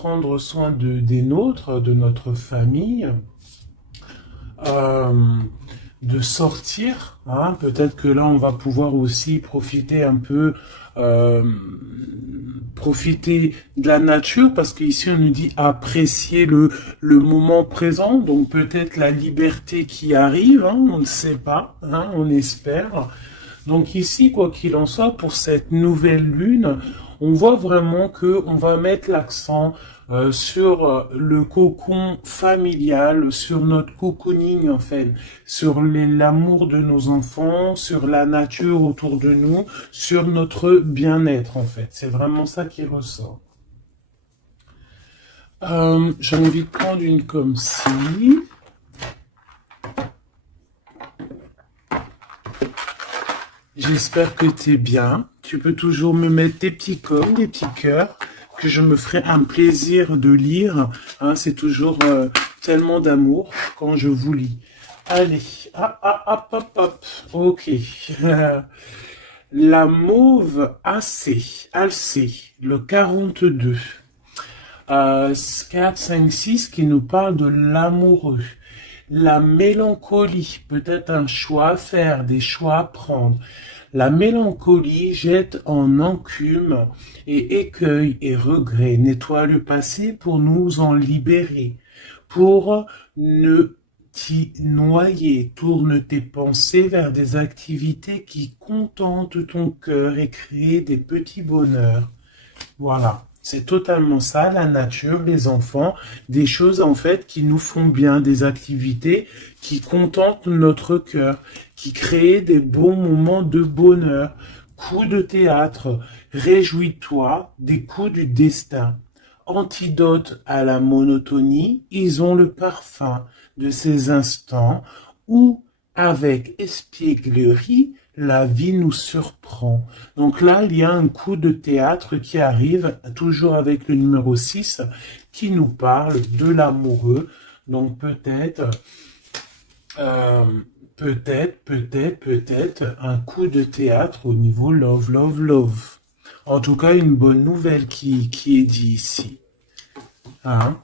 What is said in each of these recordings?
prendre soin des nôtres, de notre famille, euh, de sortir, hein. Peut-être que là, on va pouvoir aussi profiter un peu, euh, profiter de la nature, parce qu'ici, on nous dit apprécier le moment présent, donc peut-être la liberté qui arrive, hein, on ne sait pas, hein, on espère. Donc ici, quoi qu'il en soit, pour cette nouvelle lune, on voit vraiment que on va mettre l'accent sur le cocon familial, sur notre cocooning en fait, sur l'amour de nos enfants, sur la nature autour de nous, sur notre bien-être en fait. C'est vraiment ça qui ressort. J'ai envie de prendre une comme ci. J'espère que tu es bien. Tu peux toujours me mettre des petits coms, des petits cœurs, que je me ferai un plaisir de lire. Hein, c'est toujours tellement d'amour quand je vous lis. Allez, hop, hop, hop. Ok. La mauve Alcée, le 42. 4, 5, 6 qui nous parle de l'amoureux. La mélancolie, peut-être un choix à faire, des choix à prendre. La mélancolie jette en encume et écueil et regret, nettoie le passé pour nous en libérer, pour ne t'y noyer, tourne tes pensées vers des activités qui contentent ton cœur et créent des petits bonheurs. Voilà. C'est totalement ça, la nature, les enfants, des choses en fait qui nous font bien, des activités qui contentent notre cœur, qui créent des bons moments de bonheur. Coups de théâtre, réjouis-toi des coups du destin. Antidote à la monotonie, ils ont le parfum de ces instants où, avec espièglerie, la vie nous surprend. Donc là, il y a un coup de théâtre qui arrive, toujours avec le numéro 6, qui nous parle de l'amoureux. Donc peut-être un coup de théâtre au niveau love, love, love. En tout cas, une bonne nouvelle qui est dit ici. Hein?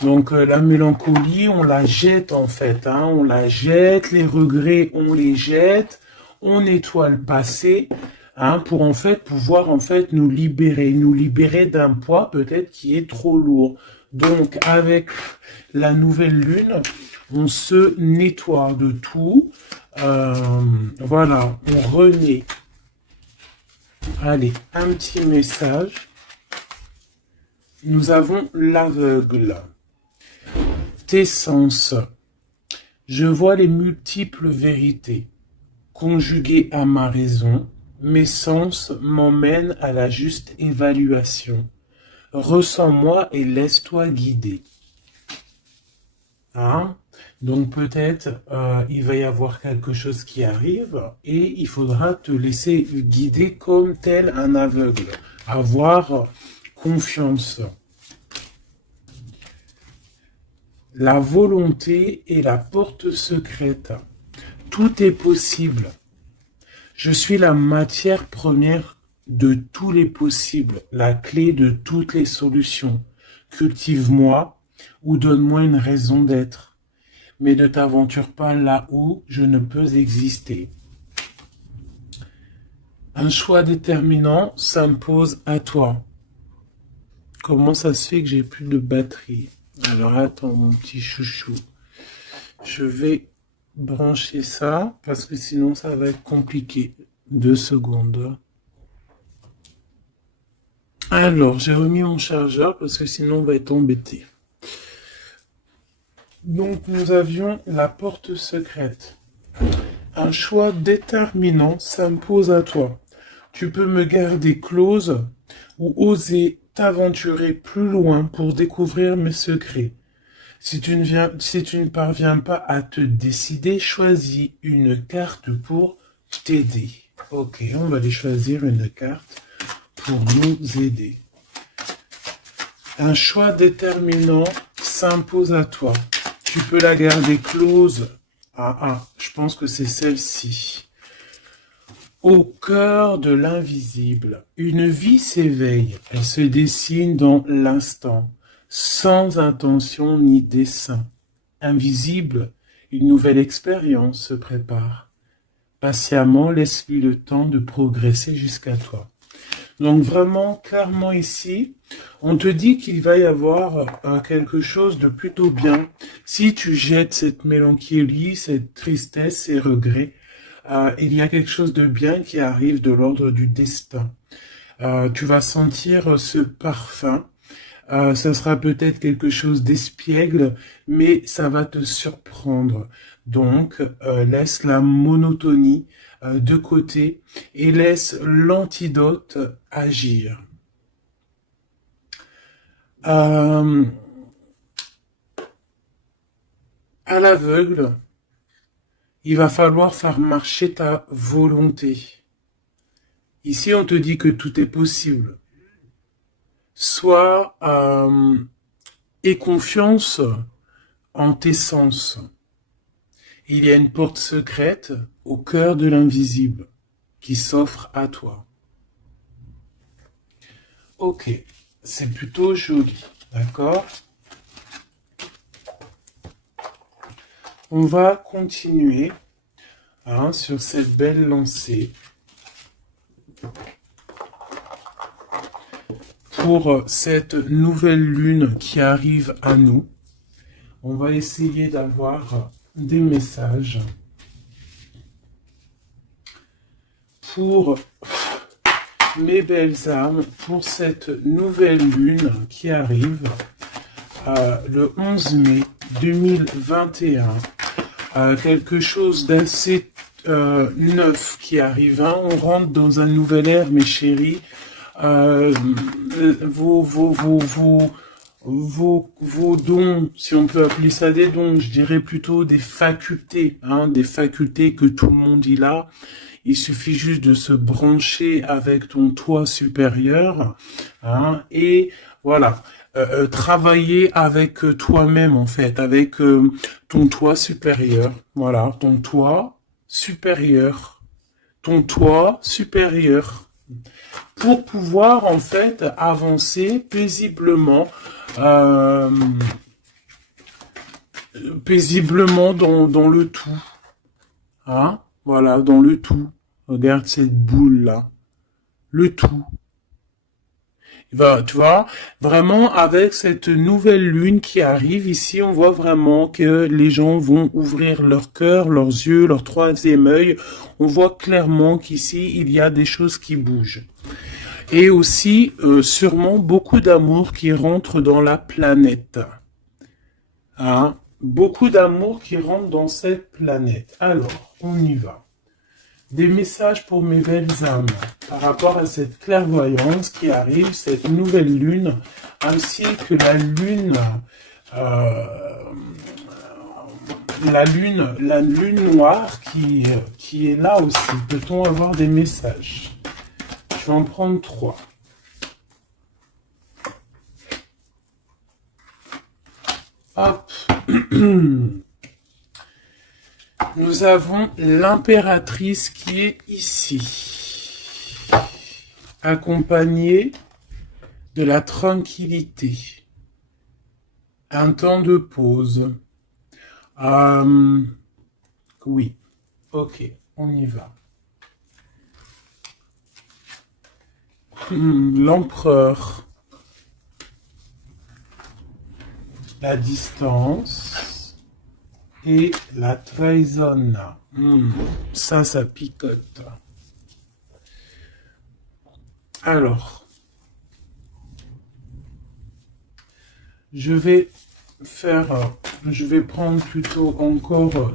Donc la mélancolie, on la jette en fait, hein, on la jette, les regrets, on les jette, on nettoie le passé, hein, pour en fait pouvoir en fait nous libérer d'un poids peut-être qui est trop lourd. Donc avec la nouvelle lune, on se nettoie de tout, voilà, on renaît. Allez, un petit message. Nous avons l'aveugle. Tes sens. Je vois les multiples vérités. Conjuguées à ma raison, mes sens m'emmènent à la juste évaluation. Ressens-moi et laisse-toi guider. Hein? Donc peut-être il va y avoir quelque chose qui arrive et il faudra te laisser guider comme tel un aveugle. Avoir confiance. La volonté est la porte secrète. Tout est possible. Je suis la matière première de tous les possibles, la clé de toutes les solutions. Cultive-moi ou donne-moi une raison d'être. Mais ne t'aventure pas là où je ne peux exister. Un choix déterminant s'impose à toi. Comment ça se fait que j'ai plus de batterie? Alors attends mon petit chouchou. Je vais brancher ça parce que sinon ça va être compliqué. 2 secondes. Alors j'ai remis mon chargeur parce que sinon on va être embêté. Donc nous avions la porte secrète. Un choix déterminant s'impose à toi. Tu peux me garder close ou oser t'aventurer plus loin pour découvrir mes secrets. Si tu ne parviens pas à te décider, choisis une carte pour t'aider. Ok, on va aller choisir une carte pour nous aider. Un choix déterminant s'impose à toi. Tu peux la garder close. Je pense que c'est celle-ci. Au cœur de l'invisible, une vie s'éveille, elle se dessine dans l'instant, sans intention ni dessein. Invisible, une nouvelle expérience se prépare. Patiemment, laisse-lui le temps de progresser jusqu'à toi. Donc vraiment, clairement ici, on te dit qu'il va y avoir quelque chose de plutôt bien. Si tu jettes cette mélancolie, cette tristesse, ces regrets, il y a quelque chose de bien qui arrive de l'ordre du destin. Tu vas sentir ce parfum. Ça sera peut-être quelque chose d'espiègle, mais ça va te surprendre. Donc, laisse la monotonie de côté et laisse l'antidote agir. À l'aveugle, il va falloir faire marcher ta volonté. Ici, on te dit que tout est possible. Sois aie confiance en tes sens. Il y a une porte secrète au cœur de l'invisible qui s'offre à toi. Ok, c'est plutôt joli, d'accord? On va continuer sur cette belle lancée pour cette nouvelle lune qui arrive à nous. On va essayer d'avoir des messages pour mes belles âmes, pour cette nouvelle lune qui arrive le 11 mai 2021. Quelque chose d'assez neuf qui arrive. On rentre dans un nouvel ère, mes chéris. Vos dons, si on peut appeler ça des dons, je dirais plutôt des facultés, des facultés que tout le monde y a. Il suffit juste de se brancher avec ton toi supérieur, et voilà, travailler avec toi-même en fait, avec ton toi supérieur, voilà, ton toi supérieur, pour pouvoir en fait avancer paisiblement, dans le tout, voilà, dans le tout. Regarde cette boule là, le tout. Tu vois, vraiment avec cette nouvelle lune qui arrive ici, on voit vraiment que les gens vont ouvrir leur cœur, leurs yeux, leur troisième œil. On voit clairement qu'ici, il y a des choses qui bougent. Et aussi, sûrement, beaucoup d'amour qui rentre dans la planète. Beaucoup d'amour qui rentre dans cette planète. Alors, on y va. Des messages pour mes belles âmes par rapport à cette clairvoyance qui arrive, cette nouvelle lune, ainsi que la lune noire qui est là aussi. Peut-on avoir des messages? Je vais en prendre 3. Hop. Nous avons l'impératrice qui est ici, accompagnée de la tranquillité, un temps de pause. Oui, ok, on y va. L'empereur, la distance. Et la trahison. Ça picote. Alors, je vais prendre plutôt encore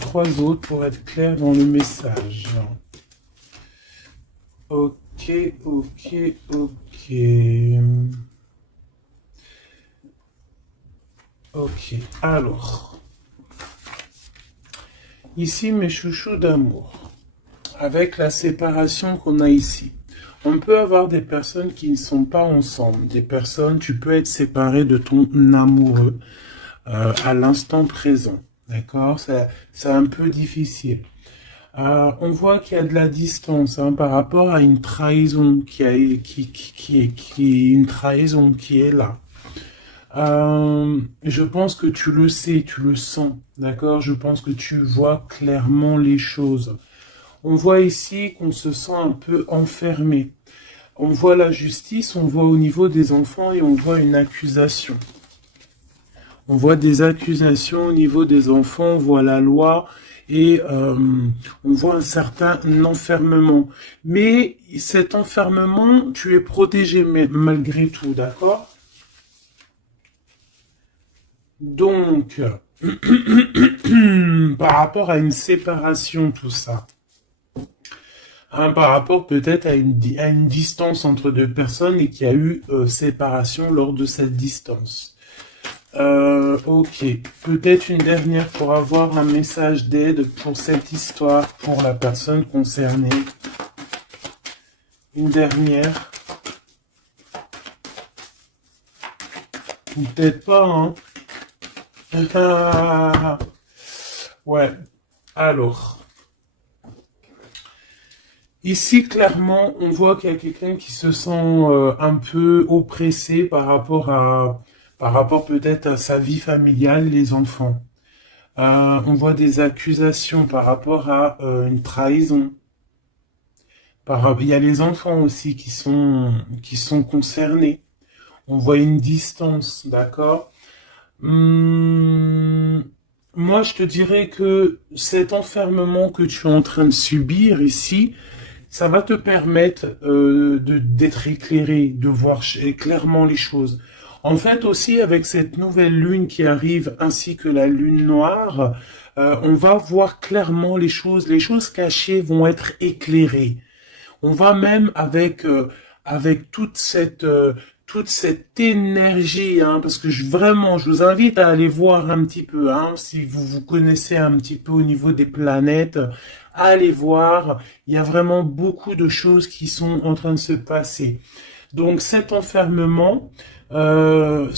3 autres pour être clair dans le message. Ok. Ok, alors. Ici, mes chouchous d'amour, avec la séparation qu'on a ici, on peut avoir des personnes qui ne sont pas ensemble. Des personnes, tu peux être séparé de ton amoureux à l'instant présent. D'accord? C'est un peu difficile. On voit qu'il y a de la distance hein, par rapport à une trahison qui est une trahison qui est là. Je pense que tu le sais, tu le sens, d'accord? Je pense que tu vois clairement les choses. On voit ici qu'on se sent un peu enfermé. On voit la justice, on voit au niveau des enfants et on voit une accusation. On voit des accusations au niveau des enfants, on voit la loi et on voit un certain enfermement. Mais cet enfermement, tu es protégé malgré tout, d'accord? Donc, par rapport à une séparation, tout ça, hein, par rapport peut-être à une distance entre deux personnes et qu'il y a eu séparation lors de cette distance. Ok, peut-être une dernière pour avoir un message d'aide pour cette histoire, pour la personne concernée. Une dernière. Ou peut-être pas, hein. Ouais, alors. Ici, clairement, on voit qu'il y a quelqu'un qui se sent un peu oppressé par rapport peut-être à sa vie familiale, les enfants. On voit des accusations par rapport à une trahison. Il y a les enfants aussi qui sont concernés. On voit une distance, d'accord? Moi, je te dirais que cet enfermement que tu es en train de subir ici, ça va te permettre d'être éclairé, de voir clairement les choses. En fait, aussi, avec cette nouvelle lune qui arrive, ainsi que la lune noire, on va voir clairement les choses cachées vont être éclairées. On va même avec toute cette énergie, hein, parce que vraiment, je vous invite à aller voir un petit peu, hein, si vous vous connaissez un petit peu au niveau des planètes, allez voir, il y a vraiment beaucoup de choses qui sont en train de se passer. Donc cet enfermement va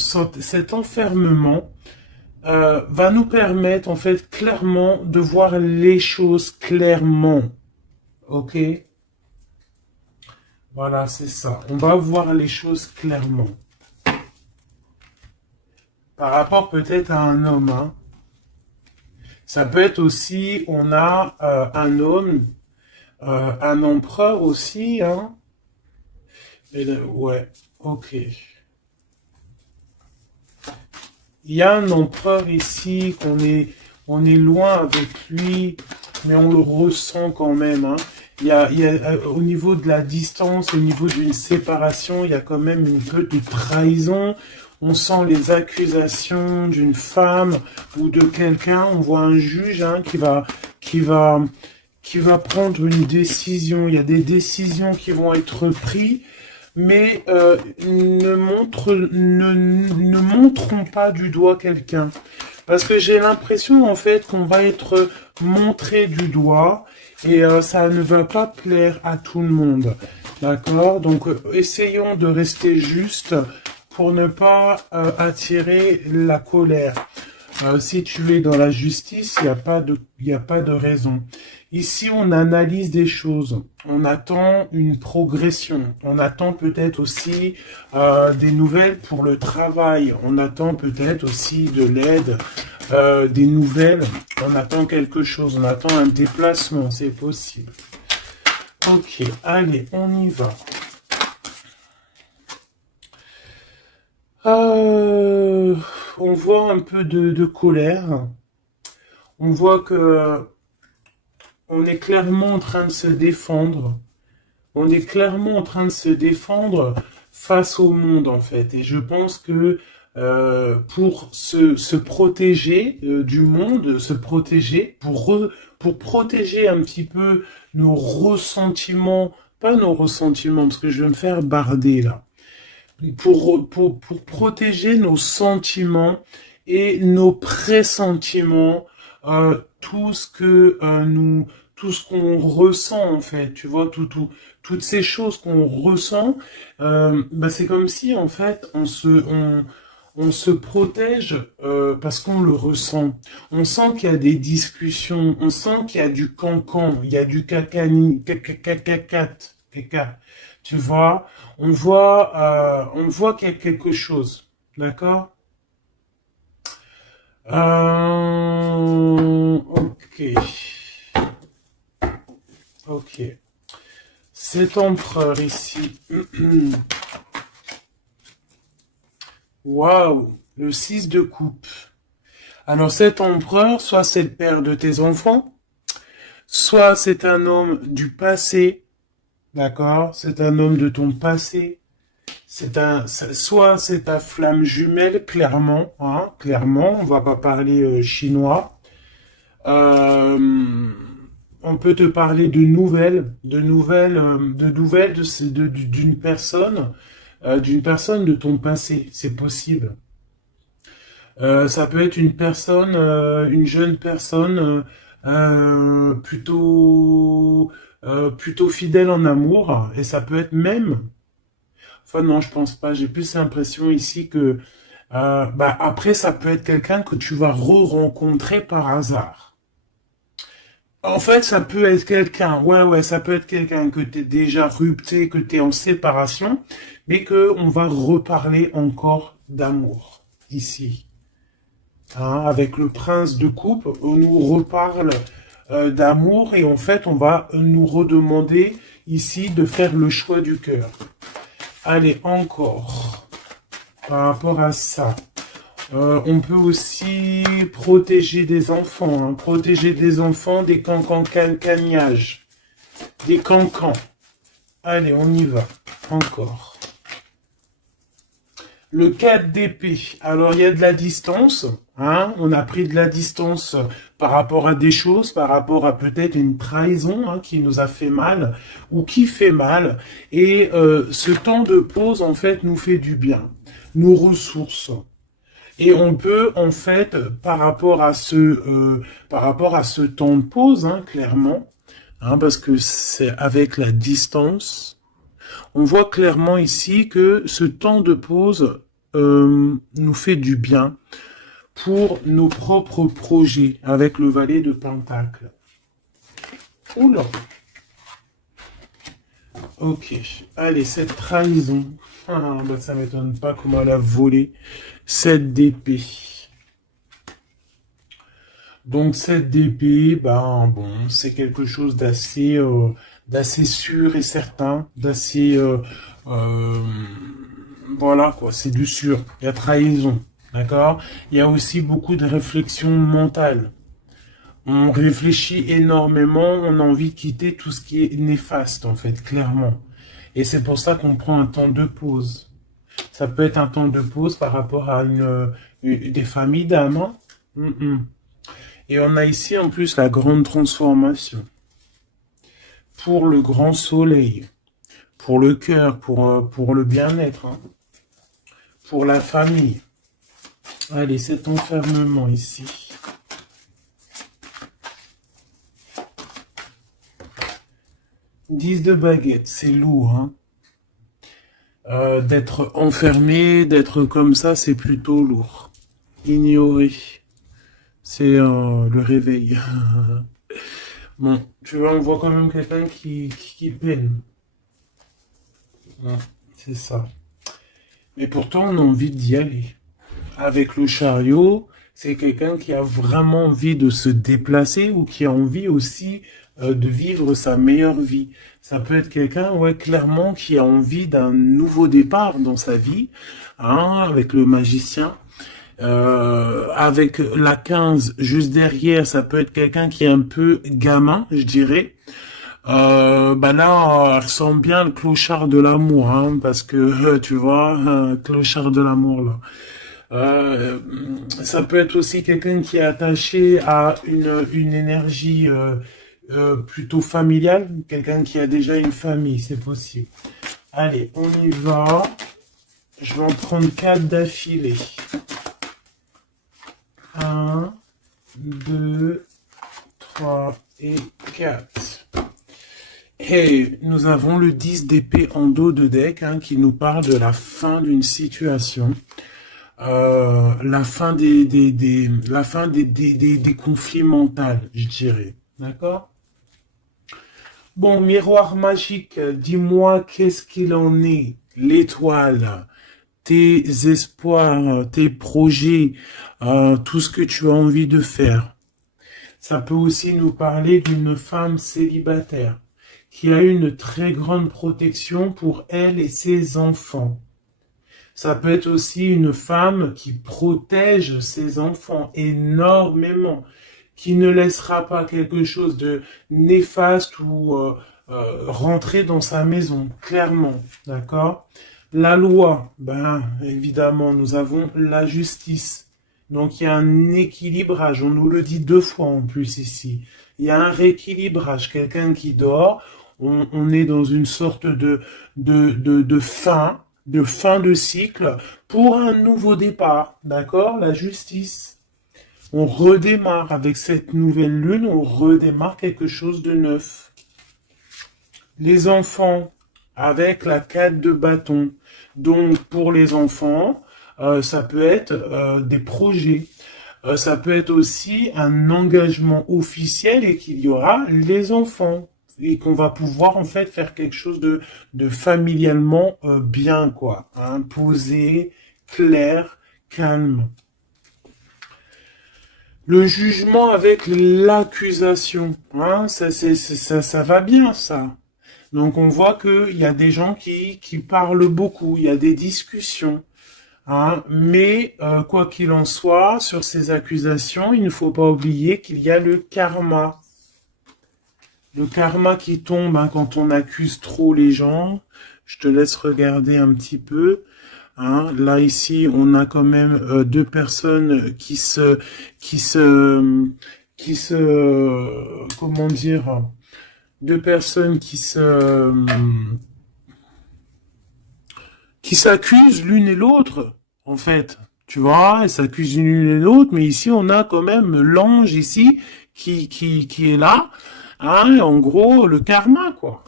nous permettre en fait clairement de voir les choses clairement, ok? Voilà, c'est ça. On va voir les choses clairement. Par rapport peut-être à un homme, hein. Ça peut être aussi, on a un homme, un empereur aussi, hein. Ouais, ok. Il y a un empereur ici on est loin avec lui, mais on le ressent quand même, hein. Il y a, au niveau de la distance, au niveau d'une séparation, il y a quand même une peu de trahison. On sent les accusations d'une femme ou de quelqu'un. On voit un juge hein, qui va, qui va prendre une décision. Il y a des décisions qui vont être prises, mais ne montrons pas du doigt quelqu'un. Parce que j'ai l'impression en fait qu'on va être montré du doigt et ça ne va pas plaire à tout le monde. D'accord? Donc essayons de rester juste pour ne pas attirer la colère. Si tu es dans la justice, il y a pas de raison. Ici, on analyse des choses. On attend une progression. On attend peut-être aussi des nouvelles pour le travail. On attend peut-être aussi de l'aide, des nouvelles. On attend quelque chose. On attend un déplacement. C'est possible. Ok, allez, on y va. On voit un peu de colère. On voit que on est clairement en train de se défendre. On est clairement en train de se défendre face au monde, en fait. Et je pense que pour se protéger du monde, se protéger, pour protéger un petit peu nos ressentiments, pas nos ressentiments, parce que je vais me faire barder là, pour protéger nos sentiments et nos pressentiments, tout ce que tout ce qu'on ressent en fait, tu vois, toutes ces choses qu'on ressent, bah, c'est comme si en fait on se protège parce qu'on le ressent. On sent qu'il y a des discussions, on sent qu'il y a du cancan, il y a du cacani, caca. Tu vois, on voit qu'il y a quelque chose, d'accord? Ok, ok. Cet empereur ici. Waouh, le 6 de coupe. Alors cet empereur, soit c'est le père de tes enfants, soit c'est un homme du passé, d'accord? C'est un homme de ton passé. Soit c'est ta flamme jumelle, clairement, hein, clairement. On va pas parler chinois. Euh, on peut te parler de nouvelles, d'une personne de ton passé. C'est possible. Ça peut être une personne, une jeune personne plutôt fidèle en amour, et ça peut être même. Enfin non, je pense pas. J'ai plus l'impression ici que après ça peut être quelqu'un que tu vas re-rencontrer par hasard. En fait, ça peut être quelqu'un, ouais, ça peut être quelqu'un que t'es déjà rupté, que t'es en séparation, mais que on va reparler encore d'amour ici. Hein, avec le prince de coupe, on nous reparle d'amour et en fait, on va nous redemander ici de faire le choix du cœur. Allez, encore, par rapport à ça. On peut aussi protéger des enfants, hein, protéger des enfants des cancans, des cancans. Allez, on y va, encore. Le 4 d'épée. Alors, il y a de la distance. Hein, on a pris de la distance par rapport à des choses, par rapport à peut-être une trahison hein, qui nous a fait mal ou qui fait mal. Et ce temps de pause, en fait, nous fait du bien, nous ressource. Et on peut, en fait, par rapport à ce temps de pause, hein, clairement, hein, parce que c'est avec la distance, on voit clairement ici que ce temps de pause nous fait du bien pour nos propres projets avec le valet de Pentacle. Oula. Ok. Allez, cette trahison. Ah, bah, ça m'étonne pas comment elle a volé. 7 d'épée. Donc cette d'épée, ben bon, c'est quelque chose d'assez sûr et certain, voilà quoi, c'est du sûr. Il y a trahison, d'accord? Il y a aussi beaucoup de réflexion mentale. On réfléchit énormément, on a envie de quitter tout ce qui est néfaste en fait, clairement. Et c'est pour ça qu'on prend un temps de pause. Ça peut être un temps de pause par rapport à des familles d'âmes. Hein. Et on a ici en plus la grande transformation. Pour le grand soleil. Pour le cœur, pour le bien-être. Hein. Pour la famille. Allez, cet enfermement ici. « 10 de baguette, c'est lourd. Hein. D'être enfermé, d'être comme ça, c'est plutôt lourd. Ignorer. C'est le réveil. Bon, tu vois, on voit quand même quelqu'un qui peine. Ouais, c'est ça. Mais pourtant, on a envie d'y aller. Avec le chariot, c'est quelqu'un qui a vraiment envie de se déplacer ou qui a envie aussi de vivre sa meilleure vie. Ça peut être quelqu'un, ouais, clairement, qui a envie d'un nouveau départ dans sa vie, hein, avec le magicien. Avec la 15 juste derrière, ça peut être quelqu'un qui est un peu gamin, je dirais. Bah là, elle ressemble bien le clochard de l'amour, hein, parce que tu vois, clochard de l'amour là. Ça peut être aussi quelqu'un qui est attaché à une énergie plutôt familiale, quelqu'un qui a déjà une famille, c'est possible. Allez, on y va. Je vais en prendre 4 d'affilée. 1, 2, 3 et 4. Et nous avons le 10 d'épée en dos de deck hein, qui nous parle de la fin d'une situation. la fin des conflits mentaux, je dirais. D'accord? Bon, miroir magique, dis-moi qu'est-ce qu'il en est, l'étoile, tes espoirs, tes projets, tout ce que tu as envie de faire. Ça peut aussi nous parler d'une femme célibataire qui a une très grande protection pour elle et ses enfants. Ça peut être aussi une femme qui protège ses enfants énormément, qui ne laissera pas quelque chose de néfaste ou rentrer dans sa maison, clairement, d'accord? La loi, ben évidemment, nous avons la justice. Donc il y a un équilibrage, on nous le dit 2 fois en plus ici. Il y a un rééquilibrage, quelqu'un qui dort, on est dans une sorte de fin de cycle pour un nouveau départ, d'accord? La justice. On redémarre avec cette nouvelle lune, on redémarre quelque chose de neuf. Les enfants, avec la 4 de bâton. Donc pour les enfants, ça peut être des projets. Ça peut être aussi un engagement officiel et qu'il y aura les enfants. Et qu'on va pouvoir en fait faire quelque chose de familialement bien, quoi. Hein, posé, clair, calme. Le jugement avec l'accusation, hein, ça va bien, ça. Donc on voit qu'il y a des gens qui parlent beaucoup, il y a des discussions. Hein, mais quoi qu'il en soit, sur ces accusations, il ne faut pas oublier qu'il y a le karma. Le karma qui tombe hein, quand on accuse trop les gens. Je te laisse regarder un petit peu. Hein. Là ici, on a quand même 2 personnes comment dire, 2 personnes qui s'accusent l'une et l'autre, en fait. Tu vois, elles s'accusent l'une et l'autre, mais ici, on a quand même l'ange ici qui est là. Hein, en gros, le karma, quoi.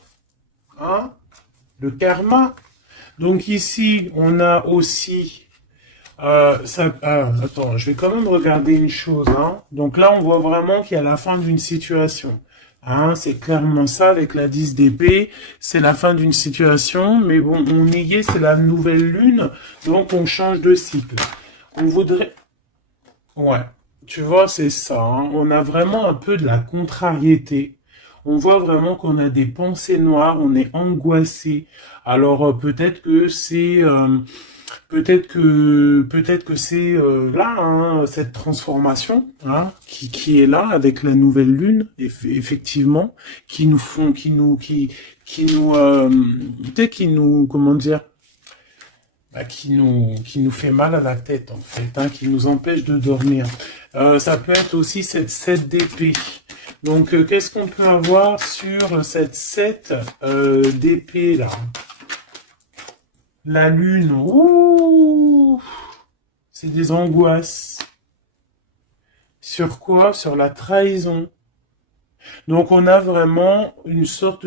Hein, le karma. Donc ici, on a aussi... attends, je vais quand même regarder une chose. Hein. Donc là, on voit vraiment qu'il y a la fin d'une situation. Hein, c'est clairement ça avec la 10 d'épée. C'est la fin d'une situation. Mais bon, on y est, c'est la nouvelle lune. Donc on change de cycle. On voudrait... Ouais, tu vois, c'est ça. Hein. On a vraiment un peu de la contrariété. On voit vraiment qu'on a des pensées noires, on est angoissé. Alors peut-être que c'est peut-être que c'est là hein, cette transformation hein, qui est là avec la nouvelle lune effectivement qui nous comment dire bah, qui nous fait mal à la tête en fait hein, qui nous empêche de dormir. Ça peut être aussi cette 7 d'épée. Donc, qu'est-ce qu'on peut avoir sur cette 7 d'épée, là? La lune, ouh, c'est des angoisses. Sur quoi? Sur la trahison. Donc, on a vraiment une sorte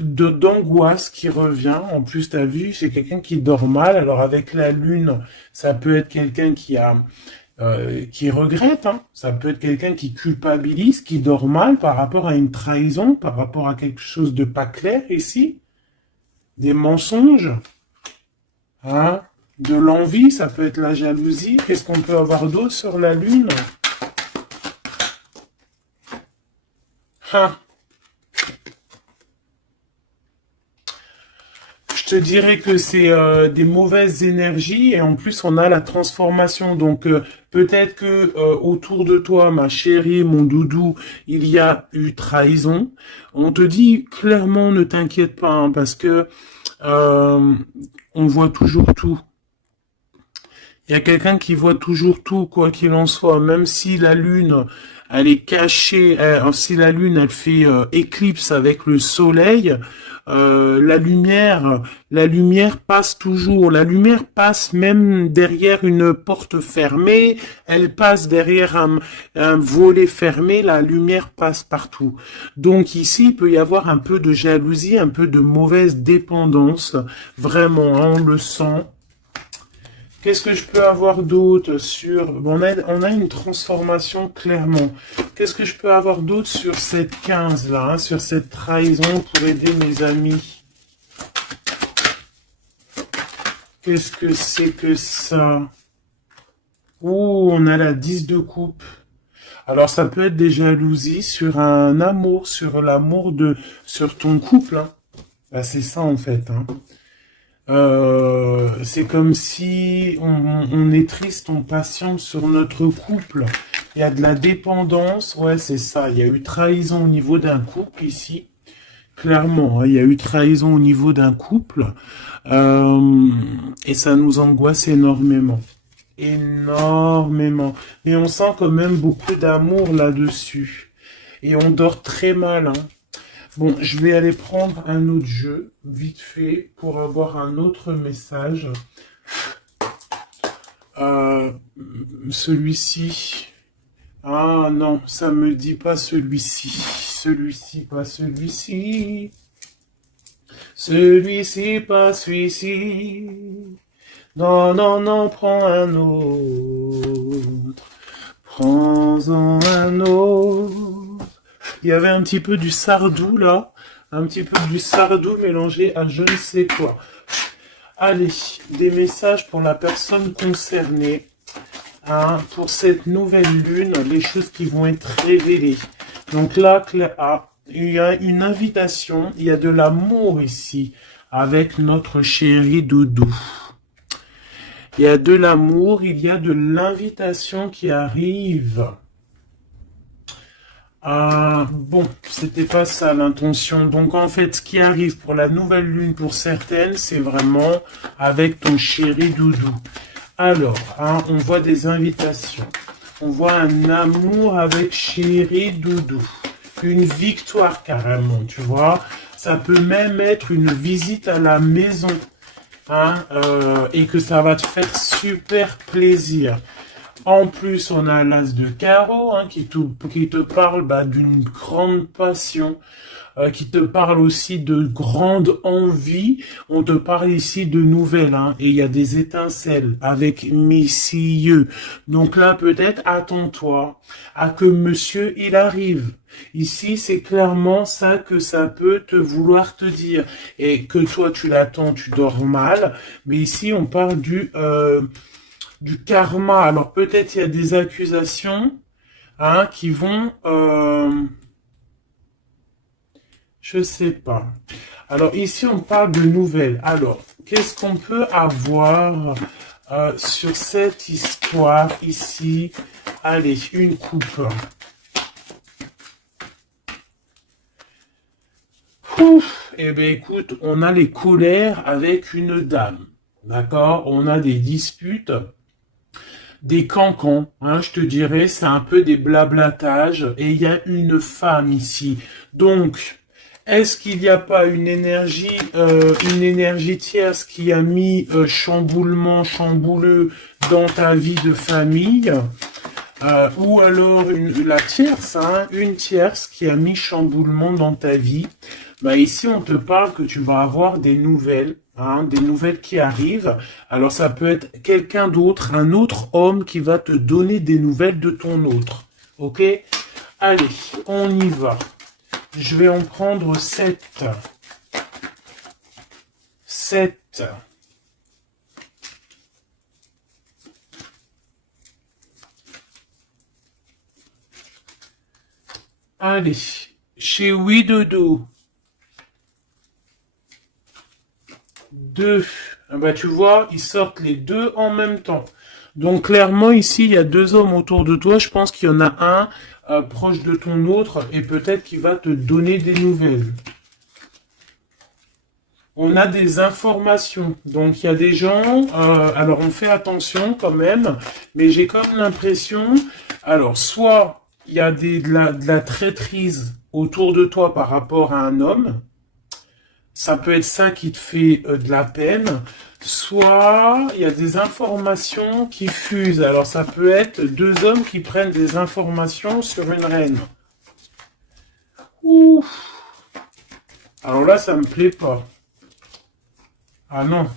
d'angoisse qui revient. En plus, tu as vu, c'est quelqu'un qui dort mal. Alors, avec la lune, ça peut être quelqu'un qui regrette, hein. Ça peut être quelqu'un qui culpabilise, qui dort mal par rapport à une trahison, par rapport à quelque chose de pas clair ici, des mensonges, hein, de l'envie, ça peut être la jalousie. Qu'est-ce qu'on peut avoir d'autre sur la lune? Hein. Je te dirais que c'est des mauvaises énergies et en plus on a la transformation. Donc peut-être que autour de toi, ma chérie, mon doudou, il y a eu trahison. On te dit clairement ne t'inquiète pas hein, parce que on voit toujours tout. Il y a quelqu'un qui voit toujours tout, quoi qu'il en soit, même si la lune, elle est cachée, si la lune, elle fait éclipse avec le soleil, la lumière passe toujours. La lumière passe même derrière une porte fermée, elle passe derrière un volet fermé, la lumière passe partout. Donc ici, il peut y avoir un peu de jalousie, un peu de mauvaise dépendance, vraiment, hein, on le sent. Qu'est-ce que je peux avoir d'autre sur... Bon, on a une transformation clairement. Qu'est-ce que je peux avoir d'autre sur cette 15 là, hein, sur cette trahison pour aider mes amis? Qu'est-ce que c'est que ça? Ouh, on a la 10 de coupe. Alors ça peut être des jalousies sur un amour, sur l'amour sur ton couple, hein. Bah, c'est ça en fait, hein. C'est comme si on est triste, on patiente sur notre couple. Il y a de la dépendance, ouais, c'est ça. Il y a eu trahison au niveau d'un couple ici. Clairement, hein, il y a eu trahison au niveau d'un couple. Et ça nous angoisse énormément. Énormément. Mais on sent quand même beaucoup d'amour là-dessus. Et on dort très mal, hein. Bon, je vais aller prendre un autre jeu, vite fait, pour avoir un autre message. Euh, Celui-ci. Ah non, ça me dit pas celui-ci. Celui-ci, pas celui-ci. Celui-ci, pas celui-ci. Non, non, non, prends un autre. Prends-en un autre. Il y avait un petit peu du Sardou là, un petit peu du Sardou mélangé à je ne sais quoi. Allez, des messages pour la personne concernée, hein, pour cette nouvelle lune, les choses qui vont être révélées. Donc là, il y a une invitation, il y a de l'amour ici, avec notre chéri Doudou. Il y a de l'amour, il y a de l'invitation qui arrive. Bon, c'était pas ça l'intention. Donc en fait, ce qui arrive pour la nouvelle lune pour certaines, c'est vraiment avec ton chéri Doudou. Alors, hein, on voit des invitations. On voit un amour avec chéri Doudou. Une victoire carrément, tu vois. Ça peut même être une visite à la maison. Hein, et que ça va te faire super plaisir. En plus, on a l'as de carreau, hein, qui te parle d'une grande passion, qui te parle aussi de grande envie. On te parle ici de nouvelles, hein, et il y a des étincelles avec messieurs. Donc là, peut-être, attends-toi à que monsieur, il arrive. Ici, c'est clairement ça que ça peut te vouloir te dire. Et que toi, tu l'attends, tu dors mal. Mais ici, on parle du karma. Alors peut-être il y a des accusations, hein, qui vont... je sais pas. Alors ici on parle de nouvelles. Alors, qu'est-ce qu'on peut avoir sur cette histoire ici? Allez, une coupe. Ouf, eh bien écoute, on a les colères avec une dame. D'accord? On a des disputes, des cancans, hein, je te dirais, c'est un peu des blablatages, et il y a une femme ici. Donc, est-ce qu'il n'y a pas une énergie tierce qui a mis chamboulement, chambouleux dans ta vie de famille, ou alors la tierce, hein, une tierce qui a mis chamboulement dans ta vie? Bah ici, on te parle que tu vas avoir des nouvelles, hein, des nouvelles qui arrivent. Alors, ça peut être quelqu'un d'autre, un autre homme qui va te donner des nouvelles de ton autre. Ok? Allez, on y va. Je vais en prendre 7. 7. Allez, chez Widodo. 2. Ah bah, tu vois, ils sortent les deux en même temps. Donc clairement ici, il y a deux hommes autour de toi. Je pense qu'il y en a un proche de ton autre et peut-être qu'il va te donner des nouvelles. On a des informations. Donc il y a des gens, alors on fait attention quand même, mais j'ai comme l'impression, alors soit il y a de la traîtrise autour de toi par rapport à un homme, ça peut être ça qui te fait de la peine, soit il y a des informations qui fusent. Alors ça peut être deux hommes qui prennent des informations sur une reine. Ouf. Alors là, ça me plaît pas. Ah non.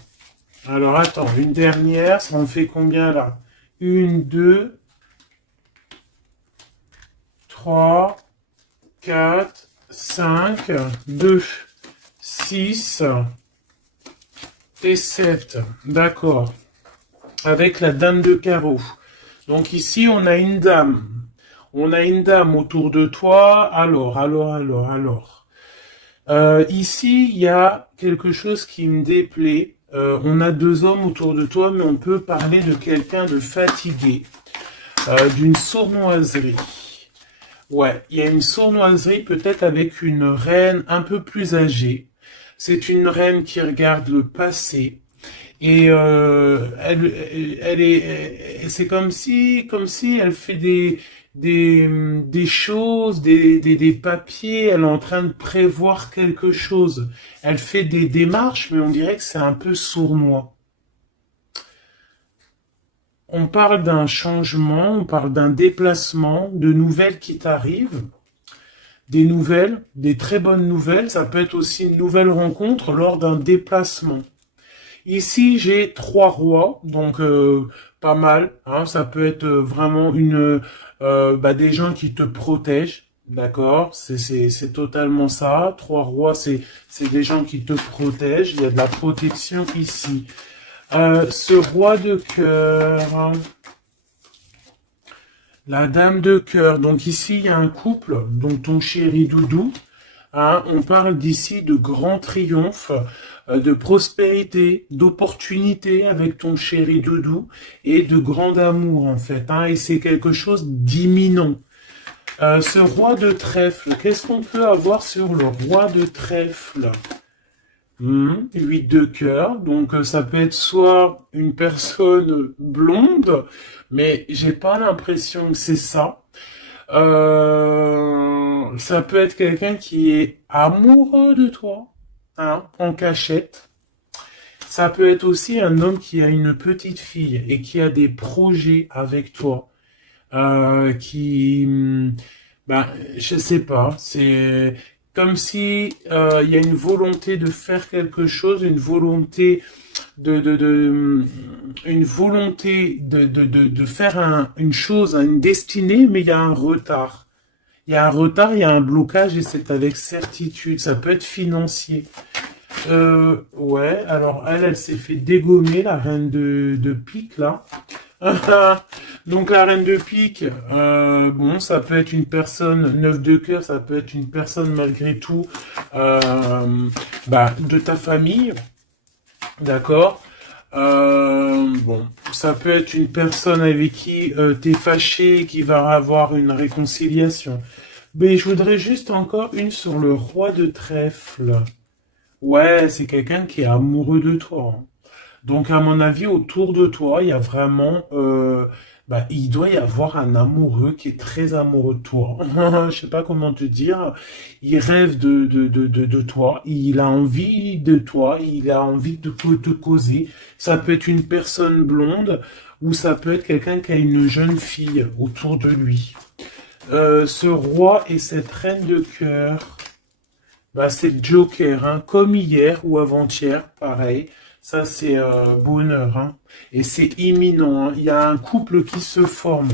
Alors, attends, une dernière, ça en fait combien là? Une, deux, trois, quatre, cinq, deux, six et sept. D'accord. Avec la dame de carreau. Donc ici, on a une dame. On a une dame autour de toi. Alors. Ici, il y a quelque chose qui me déplaît. On a deux hommes autour de toi, mais on peut parler de quelqu'un de fatigué, d'une sournoiserie. Ouais, il y a une sournoiserie peut-être avec une reine un peu plus âgée. C'est une reine qui regarde le passé. Et c'est comme si elle fait des choses, des papiers. Elle est en train de prévoir quelque chose. Elle fait des démarches, mais on dirait que c'est un peu sournois. On parle d'un changement, on parle d'un déplacement, de nouvelles qui t'arrivent, des nouvelles, des très bonnes nouvelles. Ça peut être aussi une nouvelle rencontre lors d'un déplacement. Ici, j'ai trois rois, donc pas mal. Hein, ça peut être vraiment des gens qui te protègent, d'accord? C'est totalement ça. Trois rois, c'est des gens qui te protègent. Il y a de la protection ici. Ce roi de cœur, hein, la dame de cœur. Donc ici, il y a un couple, donc ton chéri Doudou. Hein, on parle d'ici de grand triomphe, de prospérité, d'opportunité avec ton chéri Doudou et de grand amour en fait. Hein, et c'est quelque chose d'imminent. Ce roi de trèfle, qu'est-ce qu'on peut avoir sur le roi de trèfle? 8 de cœur, donc ça peut être soit une personne blonde, mais j'ai pas l'impression que c'est ça. Ça peut être quelqu'un qui est amoureux de toi, hein, en cachette. Ça peut être aussi un homme qui a une petite fille et qui a des projets avec toi, qui, ben, je sais pas, c'est comme si il y a une volonté de faire quelque chose, une volonté une volonté de faire une chose, une destinée, mais il y a un retard. Il y a un retard, il y a un blocage et c'est avec certitude. Ça peut être financier. Ouais, alors elle s'est fait dégommer, la reine de pique, là. Donc la reine de pique, bon, ça peut être une personne, neuf de cœur, ça peut être une personne malgré tout, de ta famille, d'accord? Bon, ça peut être une personne avec qui t'es fâché, qui va avoir une réconciliation. Mais je voudrais juste encore une sur le roi de trèfle. Ouais, c'est quelqu'un qui est amoureux de toi. Hein. Donc, à mon avis, autour de toi, il y a vraiment, il doit y avoir un amoureux qui est très amoureux de toi. Je sais pas comment te dire. Il rêve de toi. Il a envie de toi. Il a envie de te causer. Ça peut être une personne blonde ou ça peut être quelqu'un qui a une jeune fille autour de lui. Ce roi et cette reine de cœur, c'est Joker, hein, comme hier ou avant-hier, pareil. Ça, c'est bonheur, hein. Et c'est imminent, hein. Il y a un couple qui se forme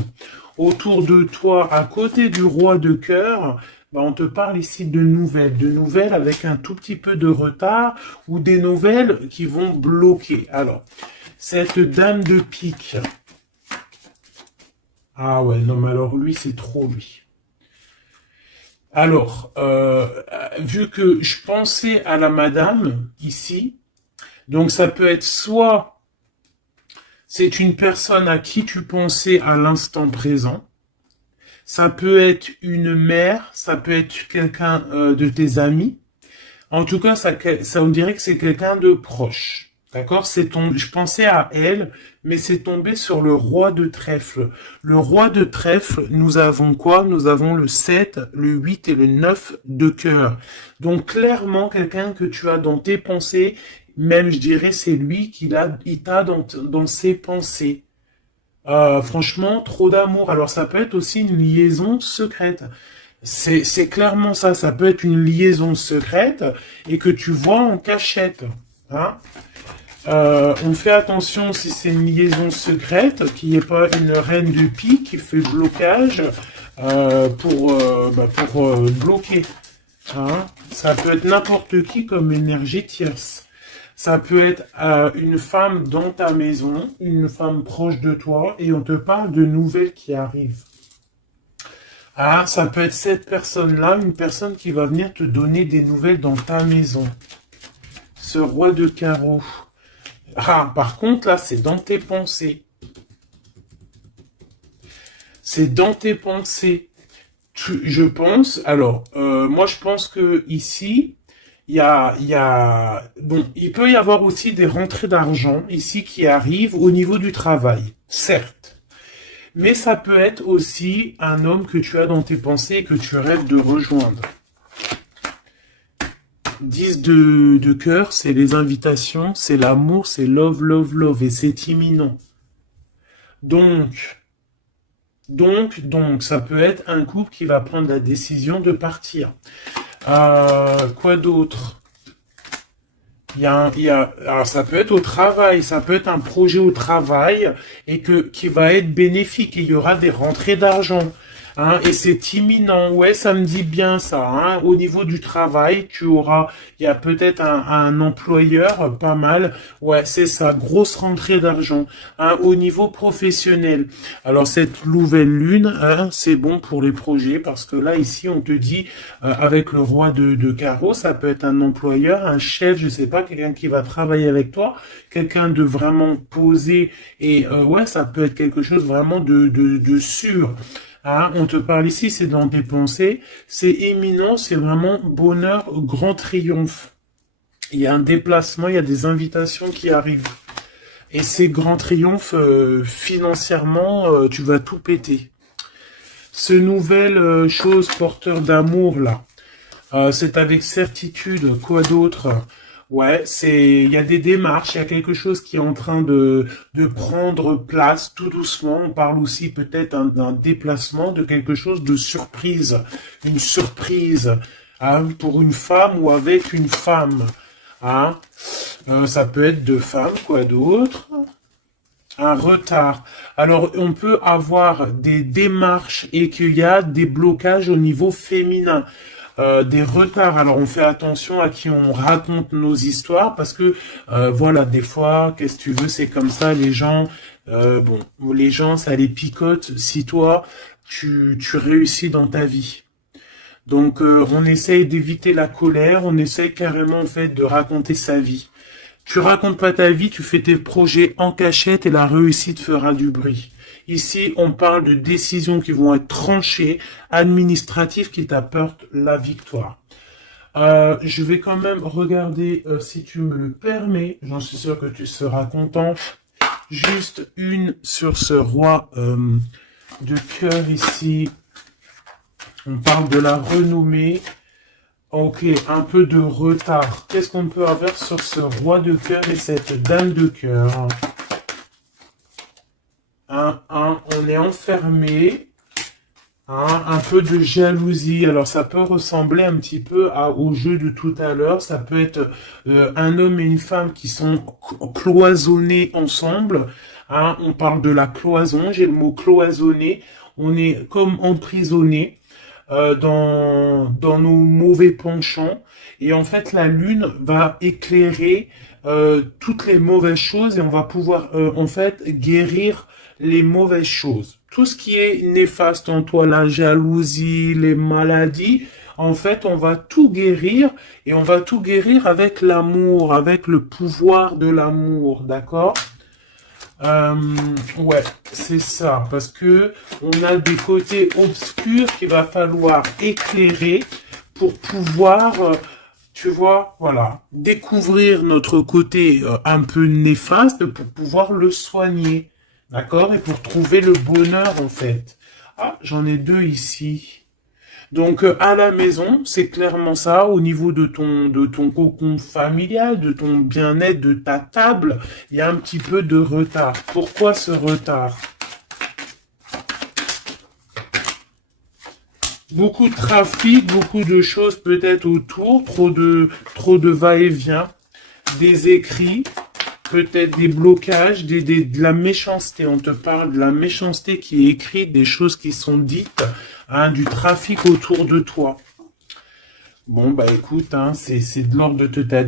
autour de toi, à côté du roi de cœur. On te parle ici de nouvelles avec un tout petit peu de retard ou des nouvelles qui vont bloquer. Alors, cette dame de pique. Ah ouais, non, mais alors lui, c'est trop lui. Alors, vu que je pensais à la madame ici, donc ça peut être soit c'est une personne à qui tu pensais à l'instant présent, ça peut être une mère, ça peut être quelqu'un de tes amis. En tout cas, ça on dirait que c'est quelqu'un de proche. D'accord? Je pensais à elle, mais c'est tombé sur le roi de trèfle. Le roi de trèfle, nous avons quoi? Nous avons le 7, le 8 et le 9 de cœur. Donc, clairement, quelqu'un que tu as dans tes pensées, même, je dirais, c'est lui il t'a dans ses pensées. Franchement, trop d'amour. Alors, ça peut être aussi une liaison secrète. C'est clairement ça. Ça peut être une liaison secrète et que tu vois en cachette. Hein? On fait attention si c'est une liaison secrète, qu'il n'y ait pas une reine de pique qui fait blocage pour bloquer. Hein. Ça peut être n'importe qui comme énergie tierce. Ça peut être une femme dans ta maison, une femme proche de toi, et on te parle de nouvelles qui arrivent. Ah, ça peut être cette personne-là, une personne qui va venir te donner des nouvelles dans ta maison. Ce roi de carreaux. Ah, par contre, là, c'est dans tes pensées. C'est dans tes pensées. Je pense, alors, moi, je pense que ici, bon, il peut y avoir aussi des rentrées d'argent ici qui arrivent au niveau du travail, certes. Mais ça peut être aussi un homme que tu as dans tes pensées et que tu rêves de rejoindre. 10 de cœur, c'est les invitations, c'est l'amour, c'est love, love, love, et c'est imminent. Donc, ça peut être un couple qui va prendre la décision de partir. Quoi d'autre? Alors ça peut être au travail, ça peut être un projet au travail et qui va être bénéfique et il y aura des rentrées d'argent. Hein, et c'est imminent, ouais, ça me dit bien ça. Hein. Au niveau du travail, il y a peut-être un employeur, pas mal. Ouais, c'est ça, grosse rentrée d'argent. Hein, au niveau professionnel. Alors cette nouvelle lune, hein, c'est bon pour les projets parce que là ici on te dit avec le roi de carreau, ça peut être un employeur, un chef, je sais pas, quelqu'un qui va travailler avec toi, quelqu'un de vraiment posé et ouais, ça peut être quelque chose vraiment de sûr. Ah, on te parle ici, c'est dans tes pensées, c'est imminent, c'est vraiment bonheur, grand triomphe. Il y a un déplacement, il y a des invitations qui arrivent. Et ces grands triomphes, financièrement, tu vas tout péter. Ce nouvel chose porteur d'amour, là, c'est avec certitude, quoi d'autre? Ouais, il y a des démarches, il y a quelque chose qui est en train de prendre place tout doucement. On parle aussi peut-être d'un déplacement, de quelque chose de surprise. Une surprise, hein, pour une femme ou avec une femme. Hein. Ça peut être deux femmes, quoi d'autre? Un retard. Alors, on peut avoir des démarches et qu'il y a des blocages au niveau féminin. Des retards. Alors on fait attention à qui on raconte nos histoires parce que voilà, des fois, qu'est-ce que tu veux, c'est comme ça, les gens, les gens, ça les picote si toi, tu réussis dans ta vie. Donc on essaye d'éviter la colère, on essaye carrément en fait de raconter sa vie. Tu racontes pas ta vie, tu fais tes projets en cachette et la réussite fera du bruit. Ici, on parle de décisions qui vont être tranchées, administratives, qui t'apportent la victoire. Je vais quand même regarder, si tu me le permets, j'en suis sûr que tu seras content, juste une sur ce roi de cœur ici. On parle de la renommée. Ok, un peu de retard. Qu'est-ce qu'on peut avoir sur ce roi de cœur et cette dame de cœur? On est enfermé. Un peu de jalousie. Alors ça peut ressembler un petit peu au jeu de tout à l'heure. Ça peut être un homme et une femme qui sont cloisonnés ensemble. On parle de la cloison. J'ai le mot cloisonné. On est comme emprisonné dans nos mauvais penchants. Et en fait, la lune va éclairer toutes les mauvaises choses et on va pouvoir en fait guérir les mauvaises choses. Tout ce qui est néfaste en toi, la jalousie, les maladies, en fait, on va tout guérir et on va tout guérir avec l'amour, avec le pouvoir de l'amour, d'accord? Ouais, c'est ça, parce que on a des côtés obscurs qu'il va falloir éclairer pour pouvoir, tu vois, voilà, découvrir notre côté un peu néfaste pour pouvoir le soigner. D'accord? Et pour trouver le bonheur, en fait. Ah, j'en ai deux ici. Donc, à la maison, c'est clairement ça. Au niveau de ton cocon familial, de ton bien-être, de ta table, il y a un petit peu de retard. Pourquoi ce retard? Beaucoup de trafic, beaucoup de choses peut-être autour, trop de va-et-vient, des écrits. peut-être des blocages, de la méchanceté. On te parle de la méchanceté qui est écrite, des choses qui sont dites, hein, du trafic autour de toi. Bon, bah écoute, hein, c'est de l'ordre de ta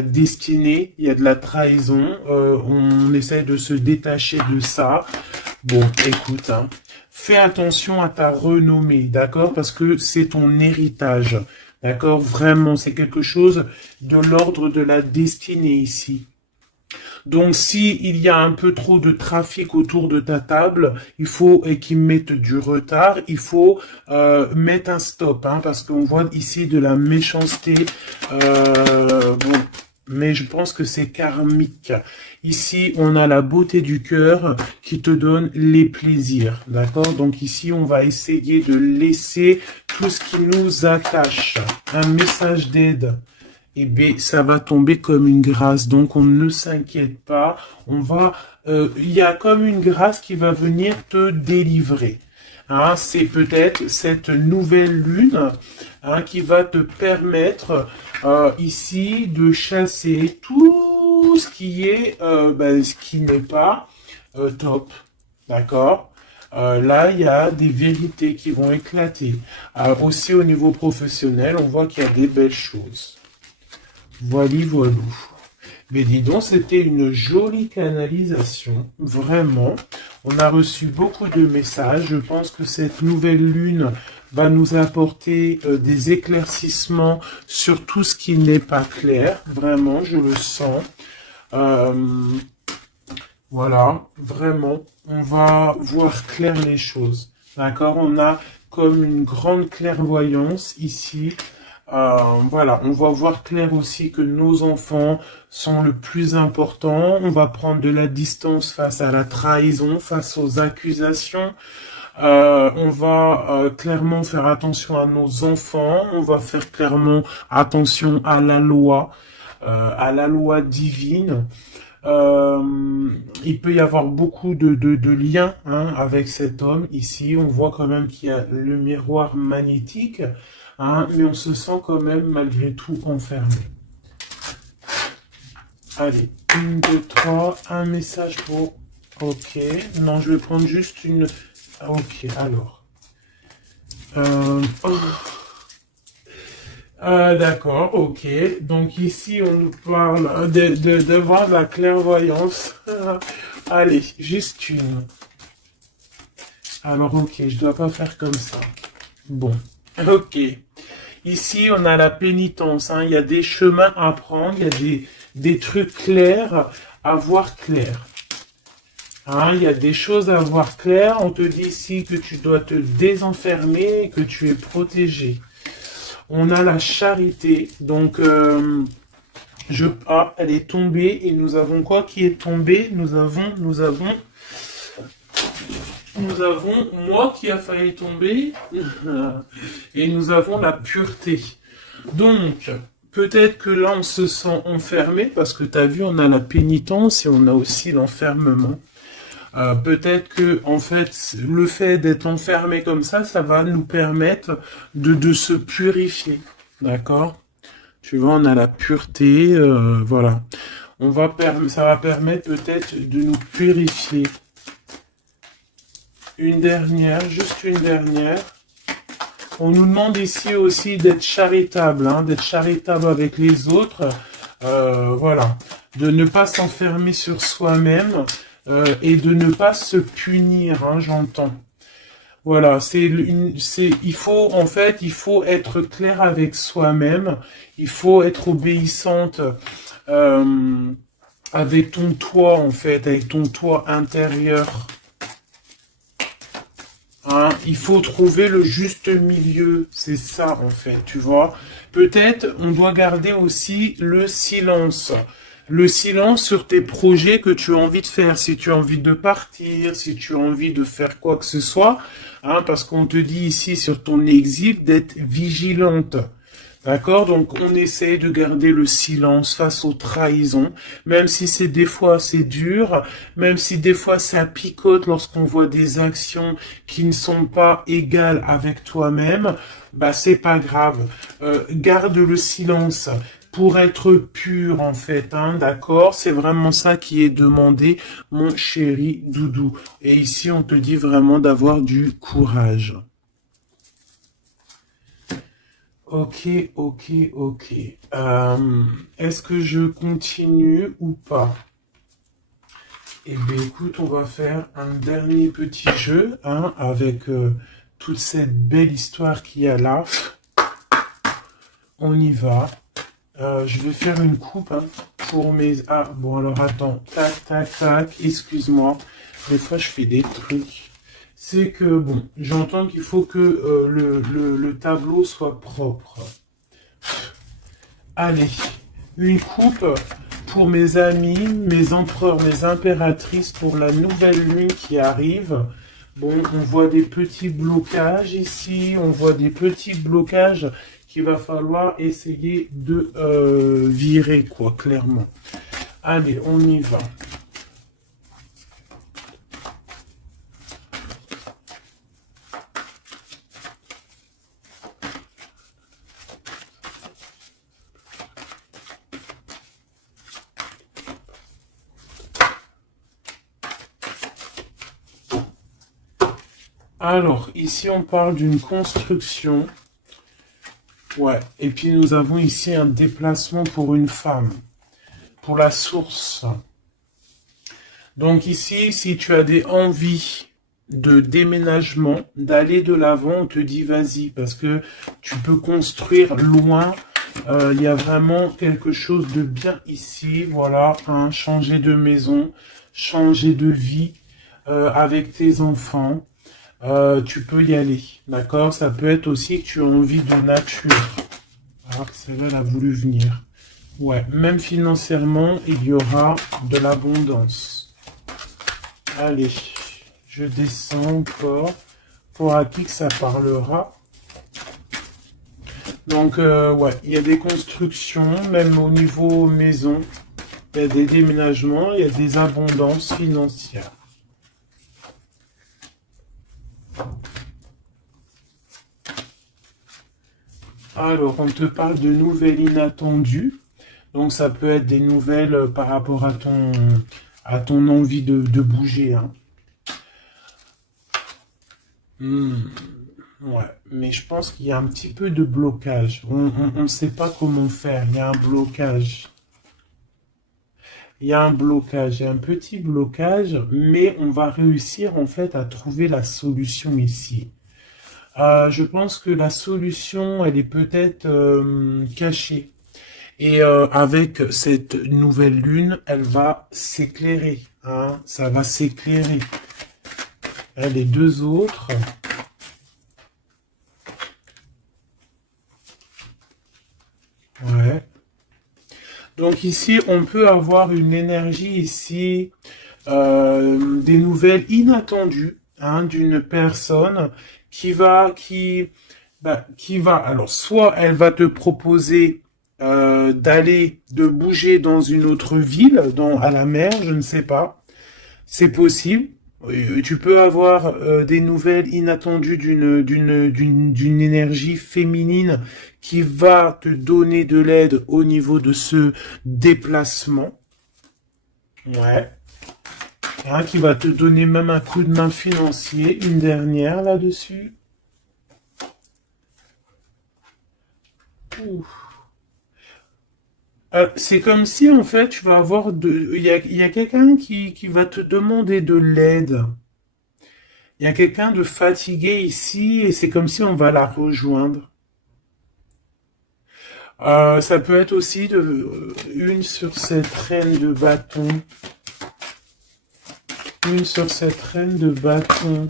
destinée, il y a de la trahison, on essaie de se détacher de ça. Bon, écoute, hein, fais attention à ta renommée, d'accord? Parce que c'est ton héritage, d'accord? Vraiment, c'est quelque chose de l'ordre de la destinée ici. Donc, si il y a un peu trop de trafic autour de ta table, il faut et qu'ils mettent du retard, il faut mettre un stop, hein, parce qu'on voit ici de la méchanceté. Bon, mais je pense que c'est karmique. Ici, on a la beauté du cœur qui te donne les plaisirs, d'accord? Donc ici, on va essayer de laisser tout ce qui nous attache. Un message d'aide. Eh bien, ça va tomber comme une grâce. Donc, on ne s'inquiète pas. Il y a comme une grâce qui va venir te délivrer. Hein, c'est peut-être cette nouvelle lune, hein, qui va te permettre ici de chasser tout ce qui est, ce qui n'est pas top. D'accord? Là, il y a des vérités qui vont éclater. Aussi au niveau professionnel, on voit qu'il y a des belles choses. Voilou. Mais dis donc, c'était une jolie canalisation, vraiment. On a reçu beaucoup de messages. Je pense que cette nouvelle lune va nous apporter des éclaircissements sur tout ce qui n'est pas clair. Vraiment, je le sens. Voilà, vraiment, on va voir clair les choses. D'accord? On a comme une grande clairvoyance ici. Voilà, on va voir clair aussi que nos enfants sont le plus important. On va prendre de la distance face à la trahison, face aux accusations. On va clairement faire attention à nos enfants. On va faire clairement attention à la loi divine. Il peut y avoir beaucoup de liens, hein, avec cet homme. Ici, on voit quand même qu'il y a le miroir magnétique. Hein, mais on se sent quand même malgré tout enfermé. Allez, 1, 2, 3, un message pour... Ok, non, je vais prendre juste une... Ok, alors. D'accord, ok. Donc ici, on nous parle de voir la clairvoyance. Allez, juste une. Alors, ok, je dois pas faire comme ça. Bon, ok. Ici, on a la pénitence, hein. Il y a des chemins à prendre, il y a des trucs clairs à voir clair. Hein, il y a des choses à voir clair. On te dit ici que tu dois te désenfermer et que tu es protégé. On a la charité, donc elle est tombée et nous avons quoi qui est tombé? Nous avons moi qui a failli tomber et nous avons la pureté. Donc, peut-être que là, on se sent enfermé parce que tu as vu, on a la pénitence et on a aussi l'enfermement. Peut-être que, en fait, le fait d'être enfermé comme ça va nous permettre de se purifier. D'accord? Tu vois, on a la pureté, voilà. Ça va permettre peut-être de nous purifier. Une dernière, juste une dernière. On nous demande ici aussi d'être charitable, hein, d'être charitable avec les autres. Voilà. De ne pas s'enfermer sur soi-même et de ne pas se punir, hein, j'entends. Voilà, il faut être clair avec soi-même. Il faut être obéissante avec ton toit, en fait, avec ton toit intérieur. Hein, il faut trouver le juste milieu, c'est ça en fait, tu vois. Peut-être on doit garder aussi le silence. Le silence sur tes projets que tu as envie de faire, si tu as envie de partir, si tu as envie de faire quoi que ce soit, hein, parce qu'on te dit ici sur ton exil d'être vigilante. D'accord? Donc, on essaie de garder le silence face aux trahisons, même si des fois c'est dur, même si des fois ça picote lorsqu'on voit des actions qui ne sont pas égales avec toi-même, bah, c'est pas grave. Garde le silence. pour être pur en fait, hein, d'accord? C'est vraiment ça qui est demandé, mon chéri doudou. Et ici, on te dit vraiment d'avoir du courage. Ok, ok, ok. Est-ce que je continue ou pas? Eh bien, écoute, on va faire un dernier petit jeu, hein, avec toute cette belle histoire qu'il y a là. On y va. Je vais faire une coupe, hein, pour mes... Ah, bon, alors attends. Tac, tac, tac. Excuse-moi. Des fois, je fais des trucs. C'est que, bon, j'entends qu'il faut que le tableau soit propre. Allez, une coupe pour mes amis, mes empereurs, mes impératrices, pour la nouvelle lune qui arrive. Bon, on voit des petits blocages ici, on voit des petits blocages qu'il va falloir essayer de virer, quoi, clairement. Allez, on y va. Alors, ici, on parle d'une construction. Ouais, et puis nous avons ici un déplacement pour une femme, pour la source. Donc ici, si tu as des envies de déménagement, d'aller de l'avant, on te dit vas-y, parce que tu peux construire loin. Il y a vraiment quelque chose de bien ici, voilà, hein, changer de maison, changer de vie avec tes enfants. Tu peux y aller, d'accord? Ça peut être aussi que tu as envie de nature. Alors que celle-là, elle a voulu venir. Ouais, même financièrement, il y aura de l'abondance. Allez, je descends encore. Pour à qui que ça parlera. Donc, ouais, il y a des constructions, même au niveau maison. Il y a des déménagements, il y a des abondances financières. Alors, on te parle de nouvelles inattendues. Donc, ça peut être des nouvelles par rapport à ton envie de bouger. Hein. Ouais, mais je pense qu'il y a un petit peu de blocage. On ne sait pas comment faire. Il y a un blocage. Il y a un blocage, il y a un petit blocage, mais on va réussir en fait à trouver la solution ici. Je pense que la solution, elle est peut-être cachée. Et avec cette nouvelle lune, elle va s'éclairer. Hein, ça va s'éclairer. Les deux autres. Ouais. Donc ici, on peut avoir une énergie ici, des nouvelles inattendues, hein, d'une personne qui va, alors soit elle va te proposer de bouger dans une autre ville, à la mer, je ne sais pas, c'est possible. Tu peux avoir des nouvelles inattendues d'une énergie féminine qui va te donner de l'aide au niveau de ce déplacement. Ouais. Hein, qui va te donner même un coup de main financier, une dernière là-dessus. C'est comme si en fait tu vas avoir il y a quelqu'un qui va te demander de l'aide. Il y a quelqu'un de fatigué ici et c'est comme si on va la rejoindre. Ça peut être aussi une sur cette reine de bâton. Une sur cette reine de bâton.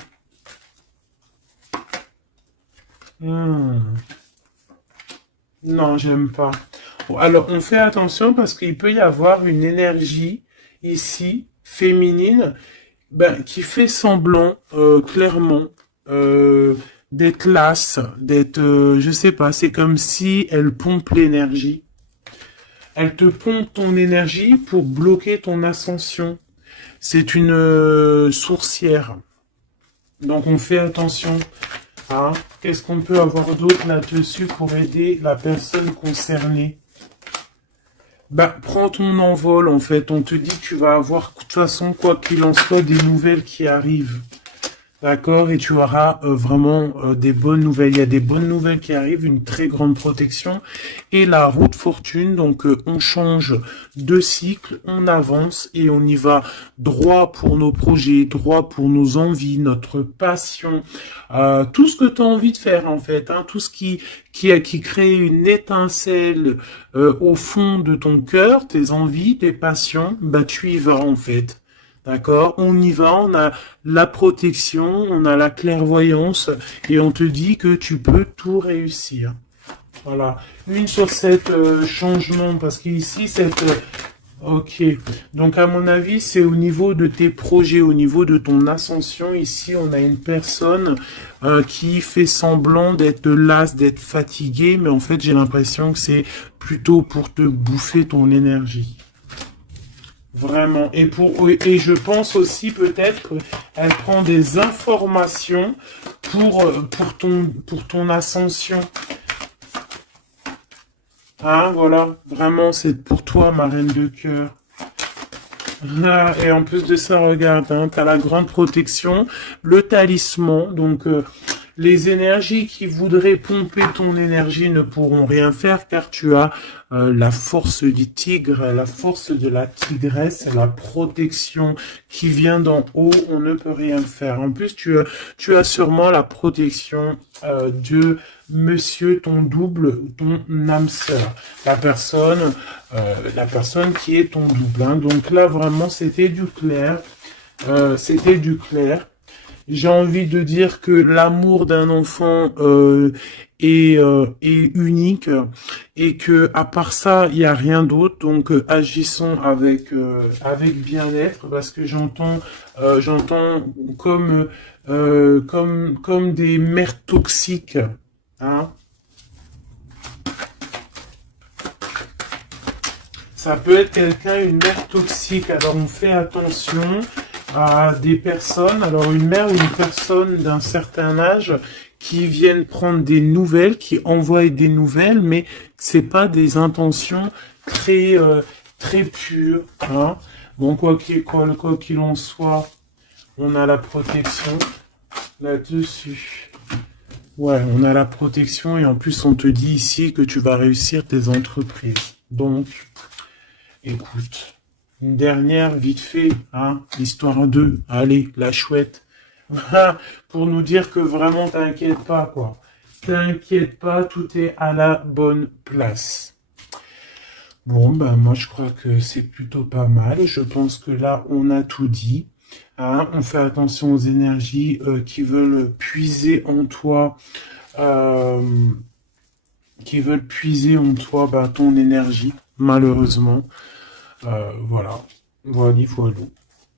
Non, j'aime pas. Bon, alors, on fait attention parce qu'il peut y avoir une énergie ici, féminine, qui fait semblant, clairement, d'être lasse, d'être, je sais pas, c'est comme si elle pompe l'énergie. Elle te pompe ton énergie pour bloquer ton ascension. C'est une sourcière. Donc on fait attention. Hein. Qu'est-ce qu'on peut avoir d'autre là-dessus pour aider la personne concernée? Bah, prends ton envol, en fait. On te dit que tu vas avoir, de toute façon, quoi qu'il en soit, des nouvelles qui arrivent. D'accord, et tu auras vraiment des bonnes nouvelles. Il y a des bonnes nouvelles qui arrivent, une très grande protection. Et la route fortune, donc on change de cycle, on avance et on y va droit pour nos projets, droit pour nos envies, notre passion, tout ce que tu as envie de faire en fait, hein, tout ce qui crée une étincelle au fond de ton cœur, tes envies, tes passions, bah tu y vas en fait. D'accord? On y va, on a la protection, on a la clairvoyance et on te dit que tu peux tout réussir. Voilà. Une sur cette changement, parce qu'ici, ok. Donc, à mon avis, c'est au niveau de tes projets, au niveau de ton ascension. Ici, on a une personne qui fait semblant d'être lasse, d'être fatiguée, mais en fait, j'ai l'impression que c'est plutôt pour te bouffer ton énergie. Vraiment. Et je pense aussi peut-être qu'elle prend des informations pour ton ascension. Hein, voilà. Vraiment, c'est pour toi, ma reine de cœur. Ah, et en plus de ça, regarde, hein, tu as la grande protection, le talisman. Donc, les énergies qui voudraient pomper ton énergie ne pourront rien faire car tu as la force du tigre, la force de la tigresse, la protection qui vient d'en haut. On ne peut rien faire. En plus, tu as sûrement la protection de monsieur, ton double, ton âme sœur, la personne qui est ton double. Hein. Donc là, vraiment, c'était du clair. C'était du clair. J'ai envie de dire que l'amour d'un enfant est unique et que à part ça, il n'y a rien d'autre. Donc agissons avec bien-être parce que j'entends comme des mères toxiques. Hein. Ça peut être quelqu'un, une mère toxique. Alors on fait attention à des personnes, alors une mère ou une personne d'un certain âge qui viennent prendre des nouvelles, qui envoient des nouvelles, mais c'est pas des intentions très pures. Hein. Bon, quoi qu'il en soit, on a la protection là-dessus. Ouais, on a la protection et en plus on te dit ici que tu vas réussir tes entreprises. Donc, écoute, une dernière vite fait, hein, l'histoire 2. Allez, la chouette. Voilà, pour nous dire que vraiment t'inquiète pas, quoi. T'inquiète pas, tout est à la bonne place. Bon, ben moi je crois que c'est plutôt pas mal. Je pense que là, on a tout dit. Hein, on fait attention aux énergies qui veulent puiser en toi, euh, bah, ton énergie, malheureusement. Voilà, voilà, voilà.